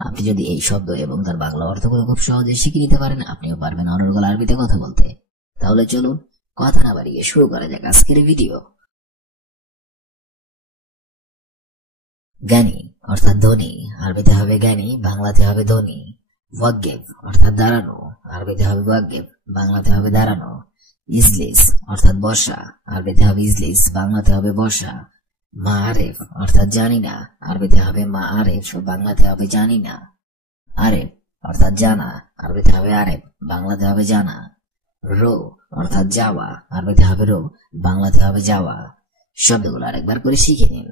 আপনি যদি এই শব্দ এবং তার বাংলা অর্থগুলো খুব সহজে শিখে নিতে পারেন, আপনিও পারবেন অনর্গল আরবিতে কথা বলতে। তাহলে চলুন কথা না বাড়িয়ে শুরু করা যাক আজকের ভিডিও। জ্ঞানী অর্থাৎ ধনী, আরবিতে হবে জ্ঞানী, বাংলাতে হবে ধনী। ওয়াজ্ঞেব অর্থাৎ দাঁড়ানো, আরবিতে হবে ওয়াজ্ঞেব, বাংলাতে হবে দাঁড়ানো। ইজলিস অর্থাৎ বসা, আরবিতে হবে ইজলিস, বাংলাতে হবে বসা। মাআরিফ অর্থাৎ জানি না, আরবিতে হবে মাআরিফ, বাংলাতে হবে জানি না। আরেফ অর্থাৎ জানা, আরবিতে হবে আরেফ, বাংলাতে হবে জানা। রো অর্থাৎ যাওয়া, আরবিতে হবে রো, বাংলাতে হবে যাওয়া। শব্দগুলো আরেকবার করে শিখে নিন।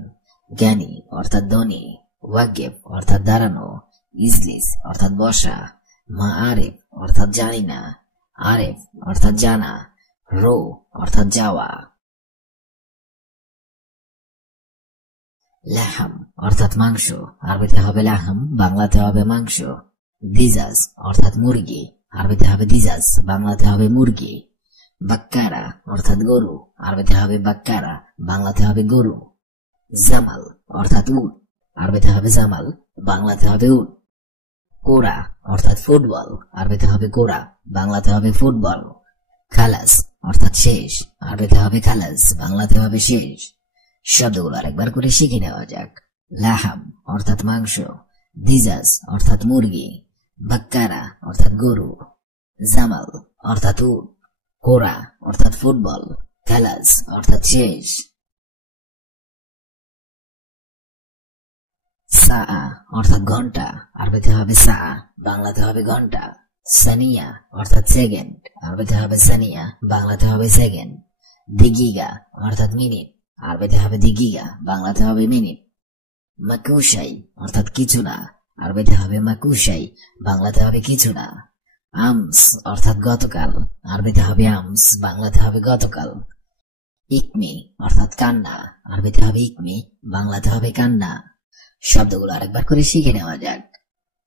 জ্ঞানী অর্থাৎ ধনী, ওয়াজ্ঞেব অর্থাৎ দাঁড়ানো, ইজলিস অর্থাৎ বসা, মাআরিফ অর্থাৎ জানি না, আরেফ অর্থাৎ জানা, রো অর্থাৎ যাওয়া। লাহাম অর্থাৎ মাংস, আরবিতে হবে লাহাম, বাংলাতে হবে মাংস। দিজাজ অর্থাৎ মুরগি, আরবিতে হবে দিজাজ, বাংলাতে হবে মুরগি। বাক্কারা অর্থাৎ গরু, আরবিতে হবে বাক্কারা, বাংলাতে হবে গরু। জামাল অর্থাৎ উট, আরবিতে হবে জামাল, বাংলাতে হবে উট। কোরা অর্থাৎ ফুটবল, আরবিতে হবে কোরা, বাংলাতে হবে ফুটবল। খালাস অর্থাৎ শেষ, আরবিতে হবে খালাস, বাংলাতে হবে শেষ। শব্দগুলো আরেকবার করে শিখে নেওয়া যাক। লাহাম অর্থাৎ মাংস, দিজাজ অর্থাৎ মুরগি, বাক্কারা অর্থাৎ গরু, জামাল অর্থাৎ উট, কোরা অর্থাৎ ফুটবল, খালাস অর্থাৎ শেষ। সাআ অর্থাৎ ঘন্টা, আরবিতে হবে সাআ, বাংলাতে হবে ঘন্টা। সানিয়া অর্থাৎ সেকেন্ড, আরবিতে হবে সানিয়া, বাংলাতে হবে সেকেন্ড। দিগিগা অর্থাৎ মিনিট, আরবিতে হবে দিগিগা, বাংলাতে হবে মিনিট। মাকুশাই অর্থাৎ কিছু না, আরবিতে হবে মাকুশাই, বাংলাতে হবে কিছু না। আমস অর্থাৎ গতকাল, আরবিতে হবে আমস, বাংলাতে হবে গতকাল। ইকমি অর্থাৎ কান্না, আরবিতে হবে ইকমি, বাংলাতে হবে কান্না। শব্দগুলো আরেকবার করে শিখে নেওয়া যাক।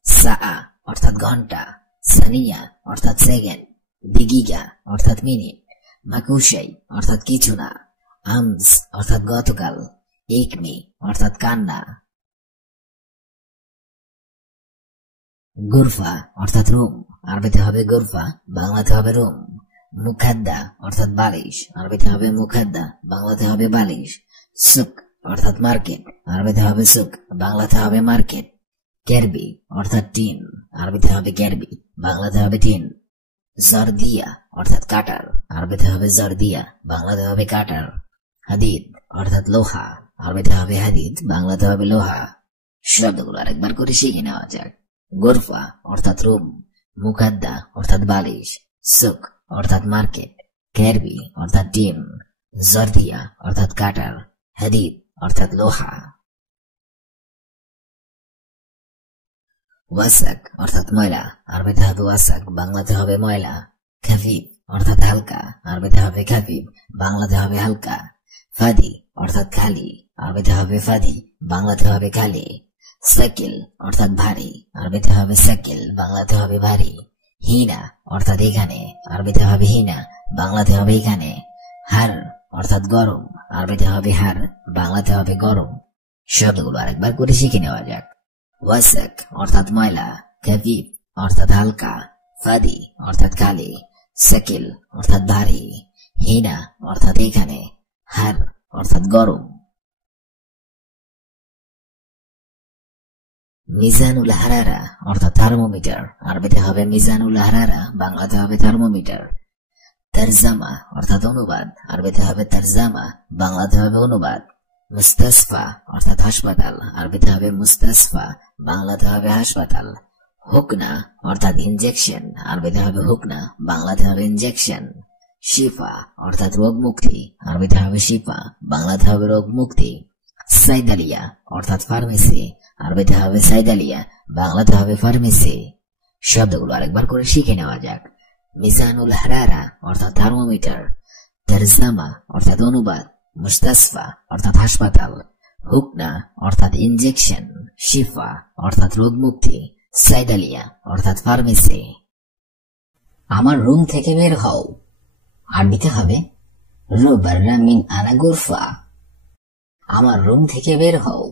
সাআ অর্থাৎ ঘন্টা, সানিয়া অর্থাৎ সেকেন্ড, দিগিগা অর্থাৎ মিনিট, মাকুশাই অর্থাৎ কিছু না, আমস অর্থাৎ গতকাল, ইকমি অর্থাৎ কান্না। গুরফা অর্থাৎ রুম, আরবিতে হবে গুরফা, বাংলাতে হবে রুম। মুখাদ্দা অর্থাৎ বালিশ, আরবিতে হবে মুখাদ্দা, বাংলাতে হবে বালিশ। সুক অর্থাৎ মার্কেট, আরবিতে হবে সুক, বাংলাতে হবে মার্কেট। কেরবি অর্থাৎ টিন, আরবিতে হবে কেরবি, বাংলাতে হবে টিন। জর্দিয়া অর্থাৎ কাটার, আরবিতে হবে জর্দিয়া, বাংলাতে হবে কাটার। হাদিদ অর্থাৎ লোহা, আরবিতে হবে হাদিদ, বাংলাতে হবে লোহা। শব্দগুলো আরেকবার করে শিখে নেওয়া যাক। গোরফা অর্থাৎ রুম, মুকাদ্দা অর্থাৎ বালিশ, সুক অর্থাৎ মার্কেট, কেরবি অর্থাৎ টিন, জর্দিয়া অর্থাৎ কাটার, হাদিদ অর্থাৎ লোহা। ওয়াসাক অর্থাৎ ময়লা, আরবিতে হবে ওয়াসাক, বাংলাতে হবে ময়লা। খাফিফ অর্থাৎ হালকা, আরবিতে হবে খাফিফ, বাংলাতে হবে হালকা। ফাদি অর্থাৎ খালি, আরবিতে হবে ফাদি, বাংলাতে হবে খালি। সাইকেল অর্থাৎ ভারী, আরবিতে হবে সাইকেল, বাংলাতে হবে ভারী। হিনা অর্থাৎ এখানে, আরবিতে হবে হিনা, বাংলাতে হবে এখানে। হার অর্থাৎ গরম, আরবিতে হবে হার, বাংলাতে হবে গরম। শব্দগুলো আরেকবার করে শিখে নেওয়া যাক। ওয়াসাক অর্থাৎ ময়লা, খাফিফ অর্থাৎ হালকা, ফাদি অর্থাৎ খালি, সাইকেল অর্থাৎ ভারী, হিনা অর্থাৎ এখানে, হার অর্থাৎ গরম। মিজানুল হারারা অর্থাৎ থার্মোমিটার, আরবিতে হবে মিজানুল হারারা, বাংলাতে হবে থার্মোমিটার। তারজামা অর্থাৎ অনুবাদ, আরবিতে হবে তারজামা, বাংলাতে হবে অনুবাদ। মুস্তাসফা অর্থাৎ হাসপাতাল, আরবিতে হবে মুস্তাসফা, বাংলাতে হবে হাসপাতাল। হুকনা অর্থাৎ ইনজেকশন, আরবিতে হবে হুকনা, বাংলাতে হবে ইনজেকশন। শিফা অর্থাৎ রোগ মুক্তি, আরবিতে হবে শিফা, বাংলাতে হবে রোগ মুক্তি। সাইদালিয়া অর্থাৎ ফার্মেসি, আরবিতে হবে সাইদালিয়া, বাংলাতে হবে ফার্মেসি। শব্দগুলো আরেকবার করে শিখে নেওয়া যাক। মিজানুল হারারা অর্থাৎ থার্মোমিটার, তারজামা অর্থাৎ অনুবাদ, মুস্তাসফা অর্থাৎ হাসপাতাল, হুকনা অর্থাৎ ইনজেকশন, শিফা অর্থাৎ রোগ মুক্তি, সাইদালিয়া অর্থাৎ ফার্মেসি। আমার রুম থেকে বের হও, আরবিতে হবে রুবাররা মিন আনা গুরফা। আমার রুম থেকে বের হও,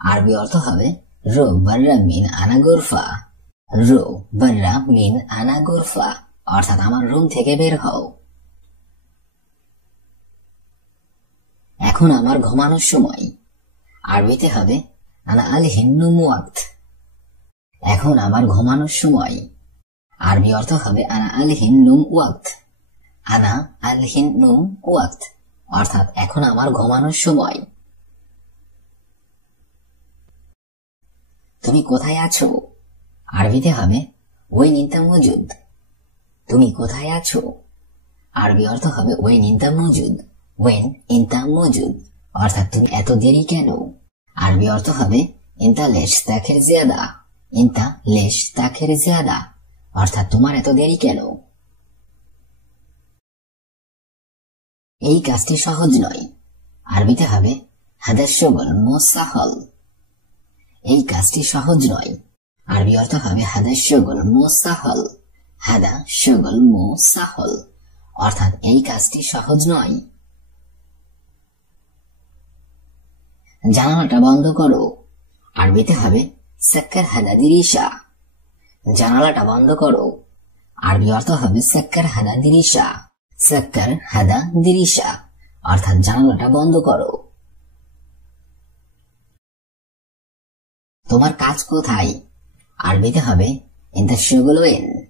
আরবি অর্থ হবে রো বাররা মিন আনা গোরফা। রো বাররা মিন আনা গোরফা অর্থাৎ আমার রুম থেকে বের হও। এখন আমার ঘুমানোর সময়। আরবিতে হবে আনা আল হিন্নুম ওয়াক্ত। এখন আমার ঘুমানোর সময়। আরবি অর্থ হবে আনা আল হিন্নুম ওয়াক্ত। আনা আল হিন্নুম ওয়াক্ত অর্থাৎ এখন আমার ঘুমানোর সময়। তুমি কোথায় আছো? আরবিতে হবে ওয়েন ইনতা মজুদ। তুমি কোথায় আছো? আরবি অর্থ হবে ওয়েন ইনতা মজুদ। ওয়েন ইনতা মজুদ অর্থাৎ তুমি এত দেরি কেন? আরবি অর্থ হবে ইনতা লেশ তাখির জিয়াদা। ইনতা লেশ তাখির জিয়াদা অর্থাৎ তোমার এত দেরি কেন? এই কাজটি সহজ নয়। আরবিতে হবে হাদা শুগল মুসাহল। এই কাজটি সহজ নয়। আরবি অর্থ হবে হাদা শুগল মুসাহল। হাদা শুগল মুসাহল অর্থাৎ এই কাজটি সহজ নয়। জানালাটা বন্ধ করো। আরবিতে হবে সাক্কার হাদা দিরিশা। জানালাটা বন্ধ করো। আরবি অর্থ হবে সাক্কার হাদা দিরিশা। সাক্কার হাদা দিরিশা অর্থাৎ জানালাটা বন্ধ করো। তোমার কাজ কোথায়? আরবিতে হবে ইনতা শুগল ওয়েন।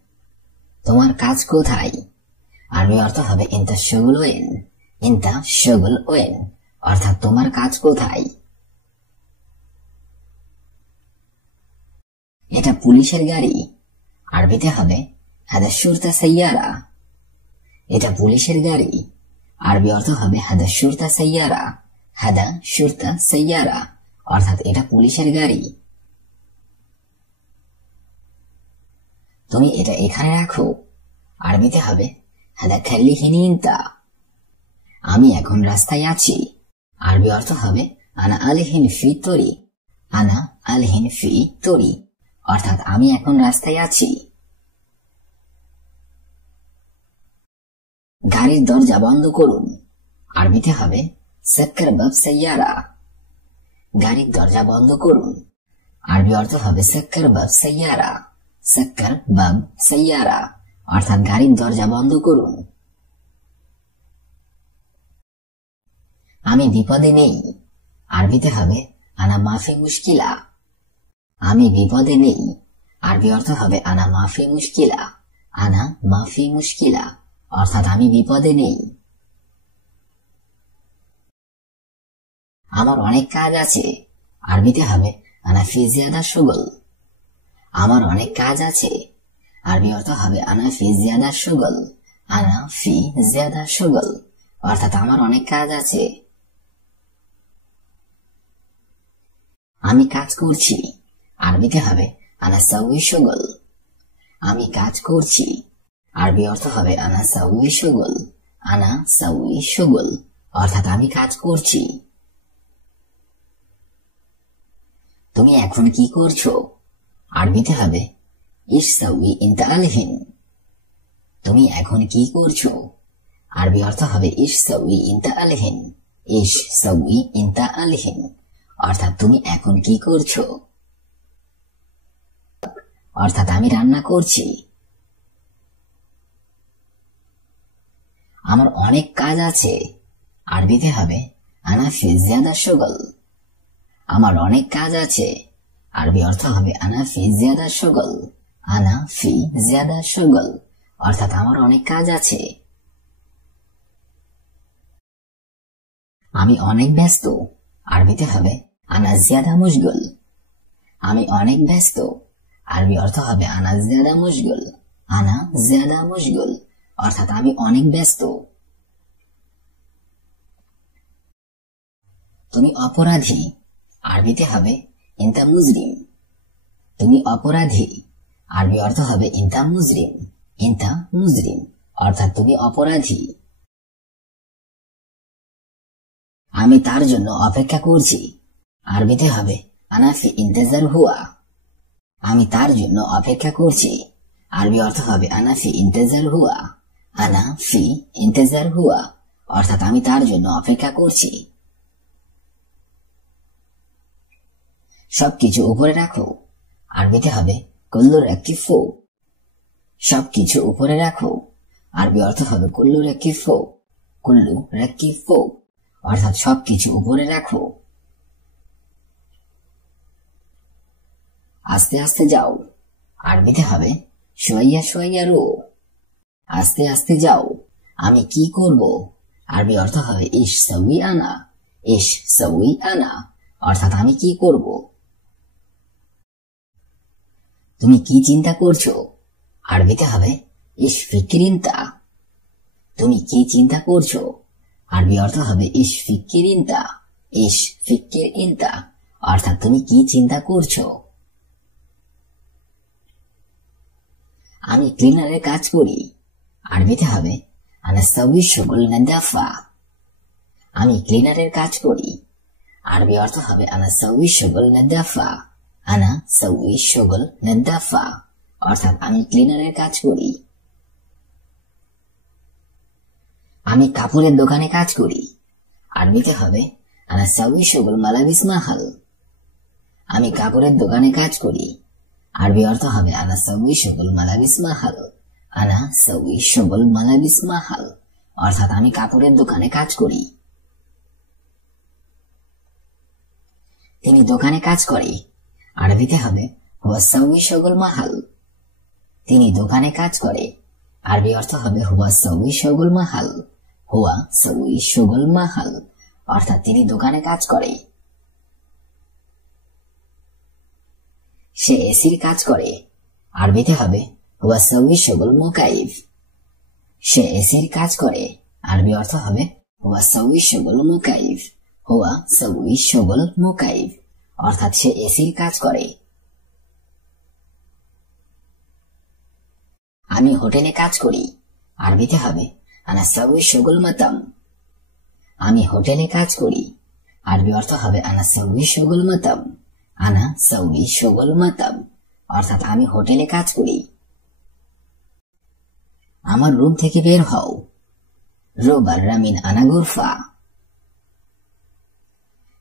তোমার কাজ কোথায়? আরবি অর্থ হবে ইনতা শুগল ওয়েন। ইনতা শুগল ওয়েন অর্থাৎ তোমার কাজ কোথায়? এটা পুলিশের গাড়ি। আরবিতে হবে হাদা শুরতা সাইয়ারা। এটা পুলিশের গাড়ি। আরবি অর্থ হবে হাদা শুরতা সাইয়ারা। হাদা শুরতা সাইয়ারা অর্থাৎ এটা পুলিশের গাড়ি। তুমি এটা এখানে রাখো। আরবিতে হবে হাদা খাল্লি হিনিনতা। আমি এখন রাস্তায় আছি। আরবি অর্থ হবে আনা আলহিন ফি তরি। আনা আলহিন ফি তরি অর্থাৎ আমি এখন রাস্তায় আছি। গাড়ির দরজা বন্ধ করুন। আরবিতে হবে সাক্কার বাব সাইয়ারা। গাড়ির দরজা বন্ধ করুন। আরবি অর্থ হবে সাক্কার বাব সাইয়ারা। সাক্কার বাব সাইয়ারা অর্থাৎ গাড়ির দরজা বন্ধ করুন। আমি বিপদে নেই। আরবিতে হবে আনা মাফি মুশকিলা। আমি বিপদে নেই। আরবি অর্থ হবে আনা মাফি মুশকিলা। আনা মাফি মুশকিলা অর্থাৎ আমি বিপদে নেই। আমার অনেক কাজ আছে। আরবিতে হবে আনা ফি জিয়াদা শুগল। আমার অনেক কাজ আছে। আরবি অর্থ হবে আনা ফি জিয়াদা শুগল। আনা ফি জিয়াদা শুগল অর্থাৎ আমার অনেক কাজ আছে। আমি কাজ করছি। আরবিতে হবে আনা সাউই শুগল। আমি কাজ করছি। আরবি অর্থ হবে আনা সাউই শুগল। আনা সাউই শুগল অর্থাৎ আমি কাজ করছি। তুমি এখন কি করছো? আরবিতে হবে ইশ সাউই ইনতা আলহিন। তুমি এখন কি করছো? আরবি অর্থ হবে ইশ সাউই ইনতা আলহিন। ইশ সাউই ইনতা আলহিন অর্থাৎ তুমি এখন কি করছো? অর্থাৎ আমি রান্না করছি। আমার অনেক কাজ আছে। আরবিতে হবে আনা ফি জিয়াদা শুগল। আমার অনেক কাজ আছে। আরবি অর্থ হবে আনা ফি জিয়াদা শুগল। আনা ফি জিয়াদা শুগল অর্থাৎ আমার অনেক কাজ আছে। আমি অনেক ব্যস্ত। আরবিতে হবে আনা জিয়াদা মুশগুল। আমি অনেক ব্যস্ত। আরবি অর্থ হবে আনা জিয়াদা মুশগুল। আনা জিয়াদা মুশগুল অর্থাৎ আমি অনেক ব্যস্ত। তুমি অপরাধী। আরবিতে হবে ইনতা মুজরিম। তুমি অপরাধী। আরবি অর্থ হবে ইনতা মুজরিম। ইনতা মুজরিম অর্থাৎ তুমি অপরাধী। আমি তার জন্য অপেক্ষা করছি। আরবিতে হবে আনা ফি ইন্তেজার হুয়া। আমি তার জন্য অপেক্ষা করছি। আরবি অর্থ হবে আনা ফি ইন্তেজার হুয়া। আনা ফি ইন্তেজার হুয়া অর্থাৎ আমি তার জন্য অপেক্ষা করছি। সবকিছু উপরে রাখো আরবিতে হবে কুল্লু রাক্কিব ফৌক। সবকিছু উপরে রাখো আরবি অর্থ হবে কুল্লু রাক্কিব ফৌক। কুল্লু রাক্কিব ফৌক অর্থাৎ সবকিছু উপরে রাখো। আস্তে আস্তে যাও আরবিতে হবে শুয়াইয়া শুয়াইয়া রো। আস্তে আস্তে যাও। আমি কি করব আরবি অর্থ হবে ইশ সাউই আনা। ইশ সাউই আনা অর্থাৎ আমি কি করব। তুমি কি চিন্তা করছো আরবিতে হবে ইশ ফিকির ইনতা। তুমি কি চিন্তা করছো আরবি অর্থ হবে ইশ ফিকির ইনতা। ইশ ফিকির ইনতা অর্থাৎ তুমি কি চিন্তা করছো। আমি ক্লিনারের কাজ করি আরবিতে হবে আনা সাউই শুগল নাদাফা। আমি ক্লিনারের কাজ করি আরবি অর্থ হবে আনা সাউই শুগল নাদাফা। আনা সাউই শুগল নাদাফা অর্থাৎ আমি ক্লিনারের কাজ করি। আমি কাপড়ের দোকানে কাজ করি আরবিতে হবে আনা সাউই শুগল মালাবিস মাহাল। আমি কাপড়ের দোকানে কাজ করি আরবি অর্থ হবে আনা সাউই শুগল মালাবিস মাহাল। আনা সাউই শুগল মালাবিস মাহাল অর্থাৎ আমি কাপড়ের দোকানে কাজ করি। তিনি দোকানে কাজ করে আরবিতে হবে হুয়া সাউই শুগল মাহাল। তিনি দোকানে কাজ করে আরবি অর্থ হবে হুয়া সাউই শুগল মাহাল। হুয়া সাউই শুগল মাহাল অর্থাৎ তিনি দোকানে কাজ করে। সে এসির কাজ করে আরবিতে হবে হুয়া সাউই শুগল মুকাইফ। সে এসির কাজ করে আরবি অর্থ হবে হুয়া সাউই শুগল মুকাইফ। হুয়া সাউই শুগল মুকাইফ অর্থাৎ সে এসির কাজ করে। আমি হোটেলে কাজ করি আরবিতে হবে আনা সাউই শুগল মাতাম। আমি হোটেলে কাজ করি আরবি অর্থ হবে আনা সাউই শুগল মাতাম। আনা সাউই শুগল মাতাম অর্থাৎ আমি হোটেলে কাজ করি। আমার রুম থেকে বের হও রো বাররা মিন আনা গুরফা।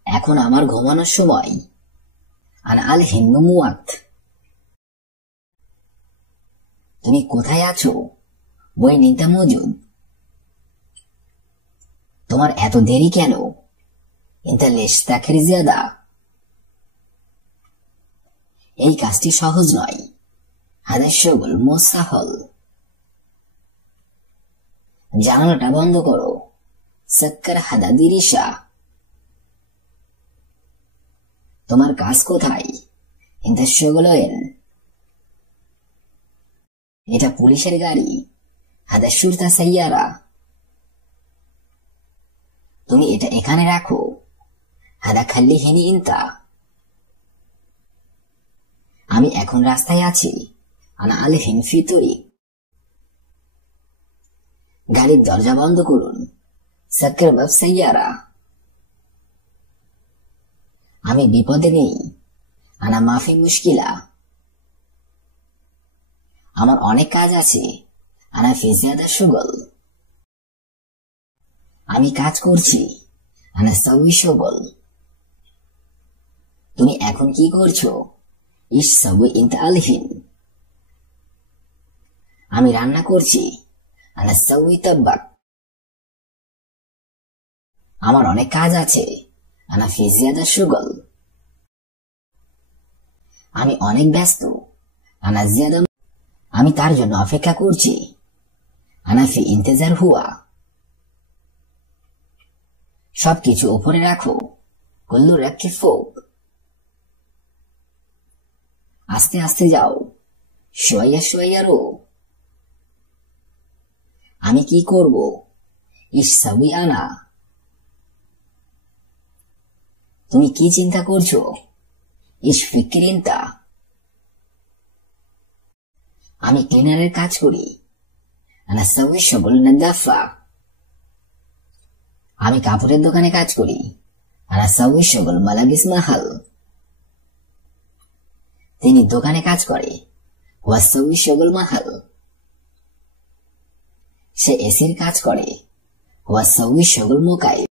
এখন আমার ঘুমানোর সময় আনা আল হিন্নু মুয়াত। তুমি কোথায় আছো বই নিতা মজুদ। তোমার এত দেরি কেন ইনতা লেশ তাখির জিয়াদা। এই কাজটি সহজ নয় হাদা শুগল মুস্তাহল। জানালাটা বন্ধ করো সাক্কার হাদা দিরিশা। তোমার কাজ কোথায় ইনতা শুগলেন। এটা পুলিশের গাড়ি হাদা শুরতা সাইয়ারা। তুমি এটা এখানে রাখো হাদা খাল্লি হিনি ইনতা। আমি এখন রাস্তায় আছি আনা আল হিন ফি তরিক। গাড়ির দরজা বন্ধ করুন সাক্কার বাব সাইয়ারা। আমি বিপদে নেই আনা মাফি মুশকিলা। আমার অনেক কাজ আছে আনা ফি জিয়াদা শুগল। আমি কাজ করছি আনা সাউই শুগল। তুমি এখন কি করছো ইশ সাউই ইনতা আলহিন। আমি রান্না করছি আনা সাউই তাব্বাক। আমার অনেক কাজ আছে আনা ফি জিয়াদা শুগল। আমি অনেক ব্যস্ত আনা জিয়াদা। আমি তার জন্য অপেক্ষা করছি আনা ফি ইন্তেজার হুয়া। সবকিছু উপরে রাখো কুল্লু রাক্কিব ফৌক। আস্তে আস্তে যাও শুয়াইয়া শুয়াইয়া রো। আমি কি করব ইশ সাউই আনা। তুমি কি চিন্তা করছো ইশ ফিকির ইনতা। আমি ক্লিনারের কাজ করি আনা সাউই শুগল নাদাফা। আমি কাপড়ের দোকানে কাজ করি আনা সাউই শুগল মালাবিস মাহাল। তিনি দোকানে কাজ করে হুয়া সাউই শুগল মাহাল। সে এসির কাজ করে হুয়া সাউই শুগল মুকাইফ।